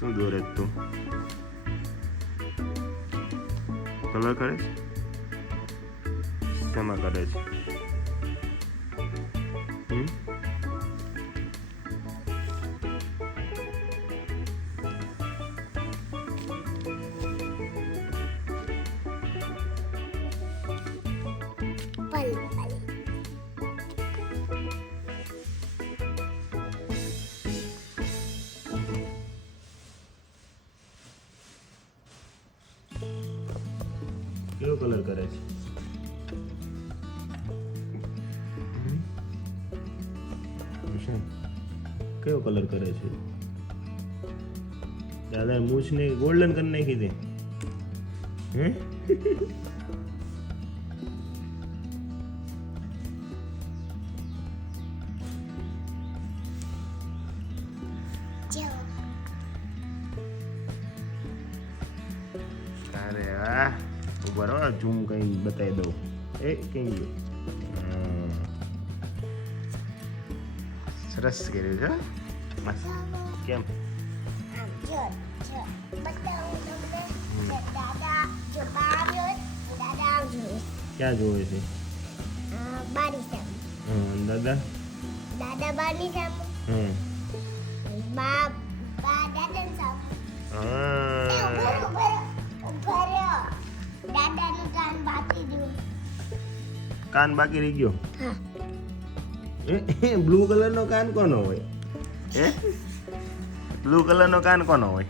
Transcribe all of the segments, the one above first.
શું દોરે તું? કલર કરે છે? શેમાં કરે છે? કેવો કલર કરે છે? કયો કલર કરે છે? દાદા મૂછ ને ગોલ્ડન કરી નાખી દે. હે અરે વાહ, ઉભા રહો, ઝૂમ કઈ બતાવી દઉં. એ કઈ ગયું? સરસ કર્યું છે. મસ્ત. કેમ? ક્યાં જોવે છે? દાદા દાદા બાની સામે હમ બા દાદા સામે દાદાનું કાન બાકી દઉં. કાન બાકી રહી ગયો. હા. બ્લુ કલર નો કાન કોનો હોય? હે બ્લુ કલર નો કાન કોનો હોય?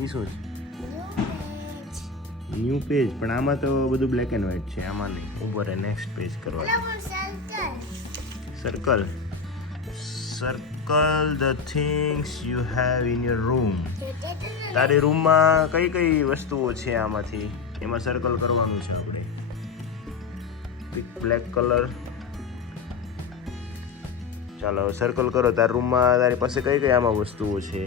ઈ શું છે? New page. પણ આમાં તો બધું બ્લેક એન્ડ વ્હાઈટ છે. આમાં નહીં. ઉપર નેક્સ્ટ પેજ કરવાનું. Circle. Circle the things you have in your room. તારી રૂમમાં કઈ કઈ વસ્તુઓ છે આમાંથી? એમાં સર્કલ કરવાનું છે આપણે. Pick black colour. ચાલો સર્કલ કરો. તારા રૂમમાં તારી પાસે કઈ કઈ આમાં વસ્તુઓ છે?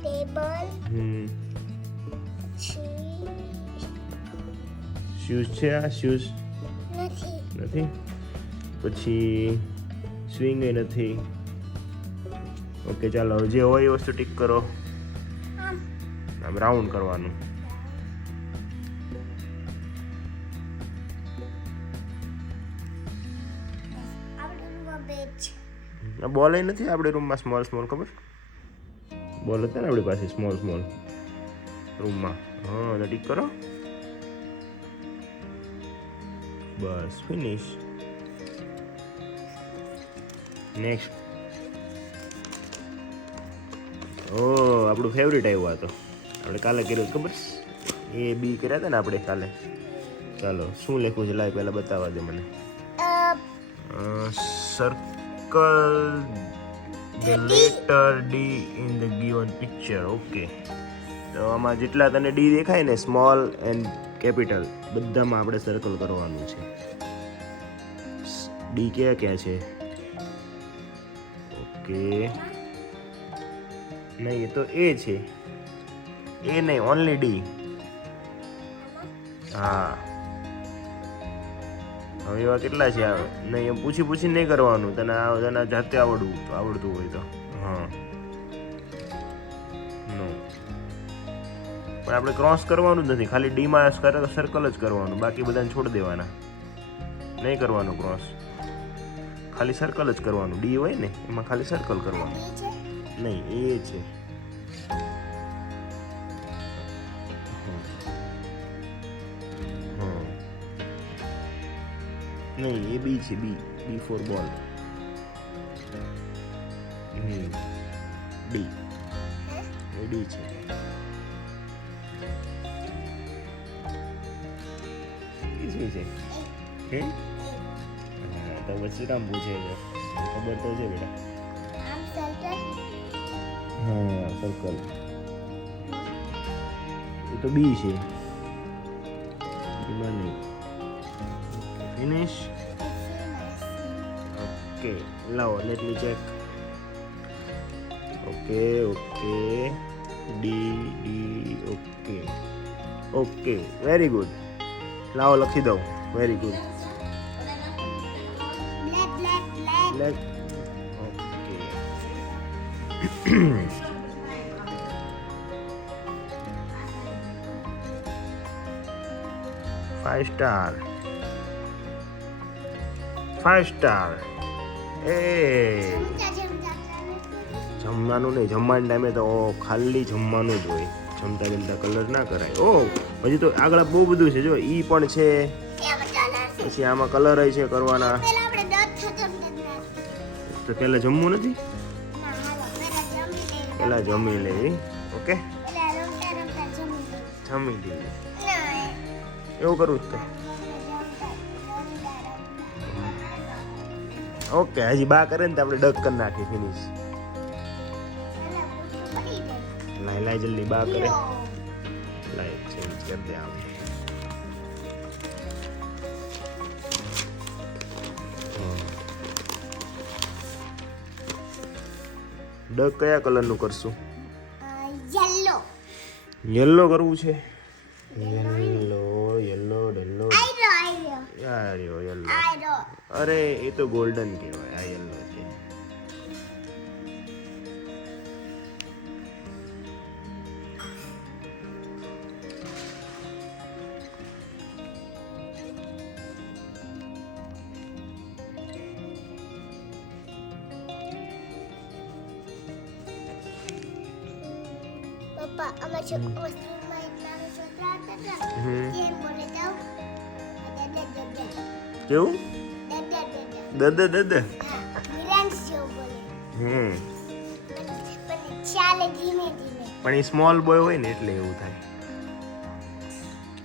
ટેબલ શૂઝ છે. આ શૂઝ નથી. નથી. પછી સ્વિંગ નથી. ઓકે ચાલો જે હોય એ વસ્તુ ટીક કરો. આમ રાઉન્ડ કરવાનું. બોલ નથી આપણી રૂમમાં. સ્મોલ સ્મોલ ખબર? બોલ હતા ને આપણી પાસે સ્મોલ સ્મોલ રૂમમાં. હા તો ટીક કરો. બસ ફિનિશ. નેક્સ્ટ. ઓ આપણું ફેવરિટ આવ્યું. આ તો આપણે કાલે કર્યું ખબર? એ બી કર્યા હતા ને આપણે કાલે. ચાલો શું લખ્યું છે? લાઈ પહેલા બતાવવા દે મને. Circle the letter D in the given picture. Okay તો આમાં જેટલા તને ડી દેખાય ને, સ્મોલ એન્ડ કેપિટલ, બધામાં આપણે સર્કલ કરવાનું છે. ડી ક્યાં ક્યાં છે? ઓકે નહીં, એ તો એ છે. એ નહીં, ઓનલી ડી. હા હવે એવા કેટલા છે? આવે નહીં, એમ પૂછી પૂછીને નહીં કરવાનું. તને જાતે આવડતું હોય તો. હા નો, પણ આપણે ક્રોસ કરવાનું જ નથી. ખાલી ડીમાં સર્કલ જ કરવાનું. બાકી બધાને છોડી દેવાના. નહીં કરવાનું ક્રોસ. ખાલી સર્કલ જ કરવાનું. ડી હોય ને એમાં ખાલી સર્કલ કરવાનું. નહીં એ છે. નહીં એ બી છે. બી ફોર બોલ. ડી એ ડી છે. એ શું છે? હે હા તો પછી કામ પૂછે છે? ખબર તો છે બેટા. હા સર્કલ. એ તો બી છે. એમાં નહીં. ફિનિશ. ઓકે લાવો let me check. Okay okay D. Okay very good. લાવો લખી દઉં. Very good. Black okay. 5 star. 5 star. એ જમવાનું નહીં, જમવાના ટાઈમે તો ખાલી જમવાનું જ હોય. જમતા જમતા કલર ના કરાય. ઓ હજી તો આગળ બહુ બધું છે. જો ઈ પણ છે, પછી આમાં કલર છે કરવાના. તો પેલા જમવું નથી, પેલા જમી લઈ. ઓકે, જમી લઈએ. એવું કરવું જ તો. ઓકે, હજી બા કરે ને તો આપણે ડક કરી નાખી. ફિનિશ. લાય લાય જલ્દી, બા કરે. લાય ચેન્જ કરી દે આમ. ડક કયા કલરનું કરશું? યલો યલો કરવું છે. યલો યલો ડેલો આયરો યાર યલો. આયરો અરે એ તો ગોલ્ડન કહેવાય. આ યલો છે. પપ્પા અમાર છોકરામાં એટલા છોકરા હતા કેમ બોલે તો કેવું? દદ દદ. વિરાંશ જેવું બોલે પણ ચાલે ધીમે ધીમે. પણ એ સ્મોલ બોય હોય ને એટલે એવું થાય.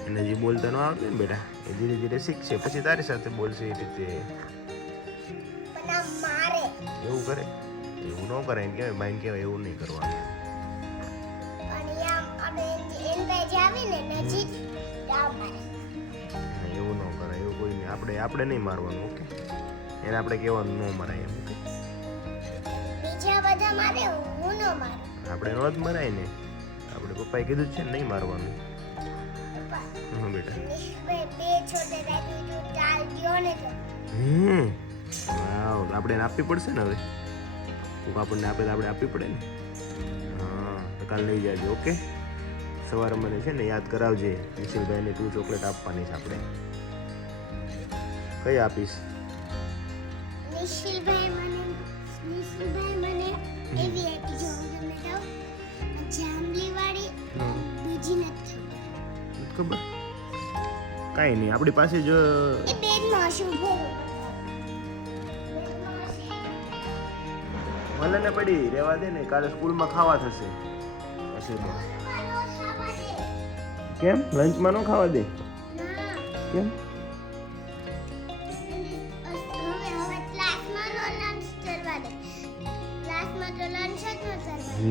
એને જે બોલતા ન આવડે ને બેટા, એ ધીરે ધીરે શીખશે, પછી તારી સાથે બોલશે એ રીતે. પણ આ મારે એવું કરે? એવું ન કરે. એમ કહેવાય બાઈન કહેવાય એવું નહીં કરવાનું. પણ આમ આપણે એન પેજ આવે ને નજીક આ મારે. એવું ન કરાય. એવું કોઈ નહીં. આપણે નહીં મારવાનું. ઓકે, એને આપણે કહેવાનું ન મરાય એમ. ઓકે, બીજા બધા મારે હું ન મારું. આપણે નો જ મરાય ને. આપણે પપ્પાએ કીધું જ છે ને નહીં મારવાનું. પપ્પા હા બેટા. બે છોટે રાખી તો ચાલ ગયો ને તો વાવ, આપણે એને આપવી પડશે ને હવે. કોક આપણને આપે તો આપણે આપવી પડે ને. હા, તો કાલ લઈ જાજો. ઓકે, સવારે મને છે ને યાદ કરાવજે. નિશિલભાઈને તું ચોકલેટ આપવાની છે આપણે. કઈ આપીશ? નિશિલભાઈ મને એવી આપી જો તમને કહું જાંબલી વાળી બીજી નથી ખબર કાંઈ નહીં. આપણી પાસે જ એ બેગમાં શું મળે ને પડી રહેવા દે ને. કાલે સ્કૂલમાં ખાવા થશે. હશે તો કેમ લંચમાં ન ખાવા દે? કેમ?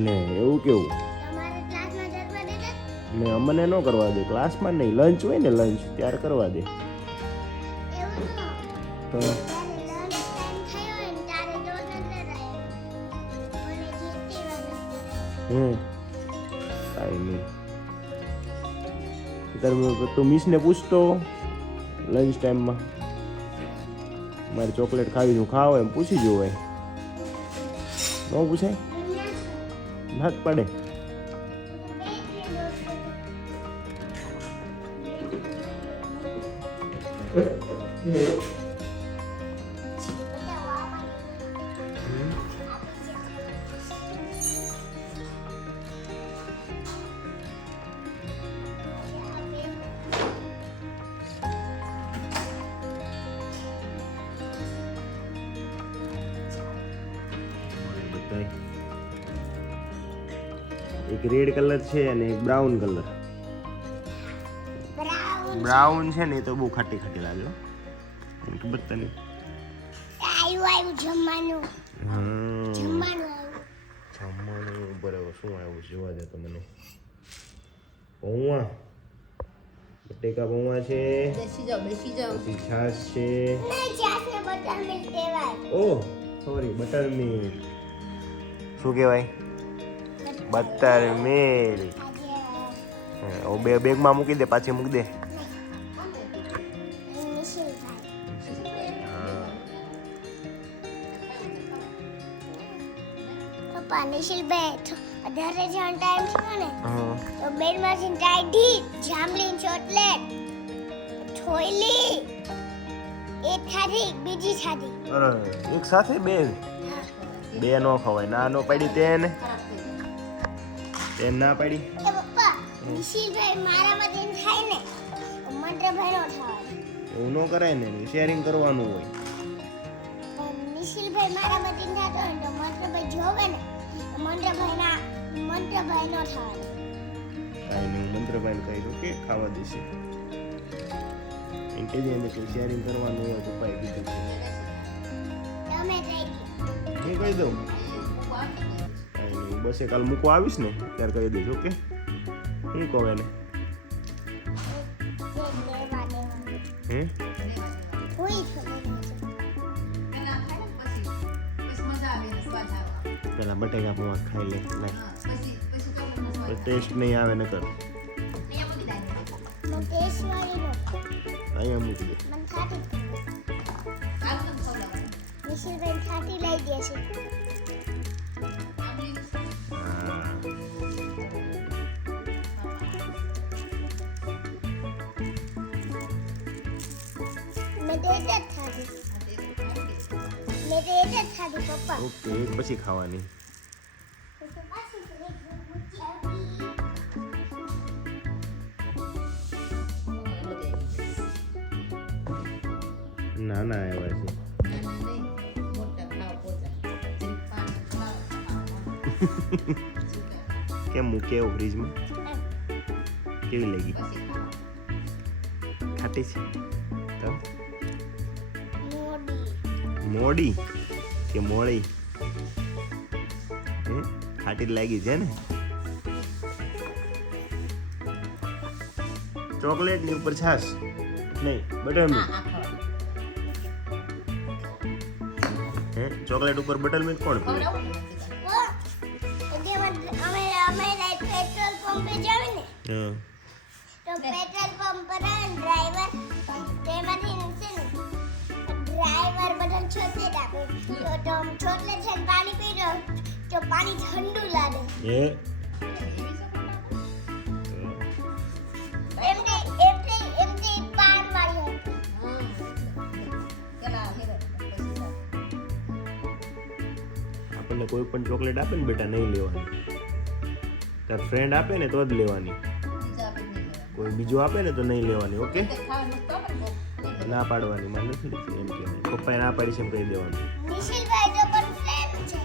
ને એવું કેવું? ને અમને ન કરવા દે. ક્લાસમાં નહીં, લંચ હોય ને, લંચ ત્યારે કરવા દે. તો કાંઈ નહીં. તું મિસને પૂછતો લંચ ટાઈમમાં મારે ચોકલેટ ખાવી હું ખાવ એમ પૂછી જોવાય. ન પૂછાય? ના જ પડે. એક રેડ કલર છે અને એક બ્રાઉન કલર. બ્રાઉન છે ને એ તો બહુ ખાટી ખાટી લાગે. એમ કે બધાને આવ્યું જમવાનું જમવાનું બરાબર. શું આવ્યું જોવા દે તો મને. પૌવા, બટેકા પૌવા છે. બેસી જાઓ. પછી છાશ છે. બટર મિલ્ક કહેવાય. ઓહ સોરી, બટર મિલ્ક. શું કહેવાય? Butter milk. બે બેગમાં મૂકી દે, પાછી મૂકી દે. પપ્પા નિશિલભાઈ ઘરે જવાનો ટાઈમ થયો ને હા તો બેડમાંથી ટાઈડી જાંબલી ચોકલેટ થોયલી એક ખાધી બીજી ખાધી અરે એક સાથે બે નો ખવાય ના નો પાડી તેને ના પાડી એ પપ્પા નિશિલભાઈ મારામાંથી ખાય ને તો મંત્રભાઈ નો થવાય એવું ન કરાય ને શેરિંગ કરવાનું હોય નિશિલભાઈ મારામાંથી ખાતો હોય તો મંત્રભાઈ જોવે ને તો મંત્રભાઈ નો થવાય કાંઈ નહીં મંત્રભાઈને કહી કે ખાવા દેશે એમ કે જે એને કંઈ શેરિંગ કરવાનું હોય પપ્પાએ કીધું છે તમે કહી દો હું કહી દઉં કાંઈ નહીં બસ કાલ મૂકવા આવીશ ને ત્યારે કહી દઈશ ઓકે હું કહું એને હે પેલા બટેકા પૌવા ખાઈ લે ટેસ્ટ નહીં આવે ને કર અહીંયા મૂકી દે નિશિલભાઈ ખાટી લઈ દેશે હા મેં તો એક જ ખાધી પપ્પા ઓકે એક પછી ખાવાની નાના આવ્યા છે કેમ મૂકે એવું ફ્રીજમાં કેવી લાગી ખાટી છે તો મોડી કે મોળી ખાટી જ લાગી છે ને ચોકલેટ ની ઉપર છાશ નહીં બટર મિલ્ક ચોકલેટ ઉપર બટર મિલ્ક કોણ પીવે પેટ્રોલ પંપે જાવે ને હા તો પેટ્રોલ પંપ પર ડ્રાઈવર તેમાંથી છે ને ડ્રાઈવર બધા ચોકલેટ આપે તો ચોકલેટ છે પાણી પીરો તો પાણી ઠંડુ લાગે એ એમથી પાન વાળી આપણને કોઈ પણ ચોકલેટ આપે ને બેટા નહીં લેવાની તાર ફ્રેન્ડ આપે ને તો જ લેવાની કોઈ બીજું આપે ને તો નહીં લેવાની ઓકે ના પાડવાની મારે નથી લીધી એમ કહેવાય પપ્પાએ ના પાડી છે એમ કહી દેવાનું નિશિલભાઈ તો પણ ફ્રેન્ડ છે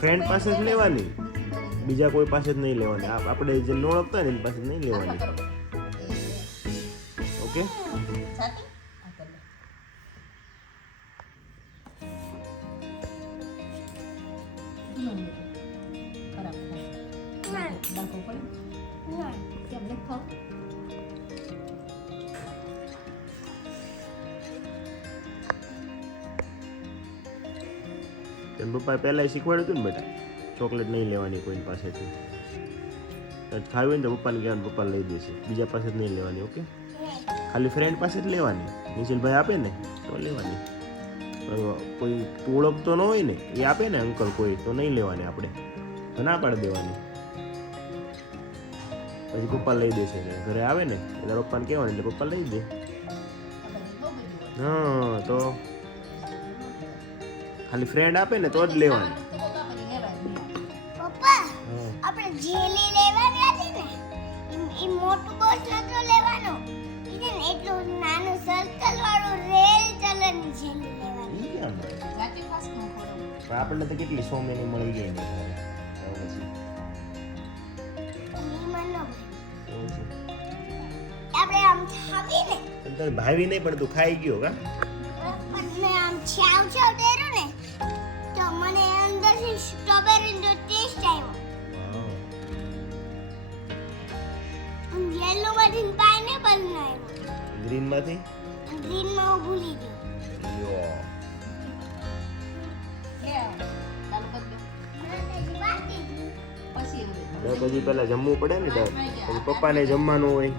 ફ્રેન્ડ પાસે જ લેવાની બીજા કોઈ પાસે જ નહીં લેવાની આપણે જે ન ઓળખતા ને એની પાસે જ નહીં લેવાની ઓકે તેમ પપ્પાએ પહેલાં શીખવાડ્યું હતું ને બેટા ચોકલેટ નહીં લેવાની કોઈ પાસેથી ખાવી હોય ને તો પપ્પાને કહેવાનું પપ્પા લઈ દેશે બીજા પાસે જ નહીં લેવાની ઓકે ખાલી ફ્રેન્ડ પાસે જ લેવાની નિશિલભાઈ આપે ને તો લેવાની કોઈ ઓળખતો ન હોય ને એ આપે ને અંકલ કોઈ તો નહીં લેવાની આપણે તો ના પાડી દેવાની પછી પપ્પા લઈ દેશે ઘરે આવે ને એટલે પપ્પાને કહેવાનું એટલે પપ્પા લઈ દે હા તો ખાલી ફ્રેન્ડ આપે ને તો જ લેવાની પપ્પા આપણે જેલી લેવાની હતી ને એ મોટું બોક્સ નતો લેવાનો ઈ ને એટલું નાનું સર્કલ વાળું રેલ ચલરની જેલી લેવાની ઈ ક્યાં મળે? પણ આપણને તો કેટલી 100 મહિને મળી ગઈ ને ઘરે. તો પછી ઈ મને ન ભાવે. એવું છે. આપણે આમ ખાવી ને પણ તારે ભાવી નહીં પણ તું ખાઈ ગયો કા પણ મેં આમ છાવ છાવ કર્યું ને તો મને અંદરથી સ્ટ્રોબેરીનો ટેસ્ટ આવ્યો યેલો માંથી પાઇનેપલ નો આવ્યો ગ્રીન માંથી ગ્રીન માં હું ભૂલી ગયો યો પછી પેલા જમવું પડે ને તારે. પછી પપ્પાને જમવાનું હોય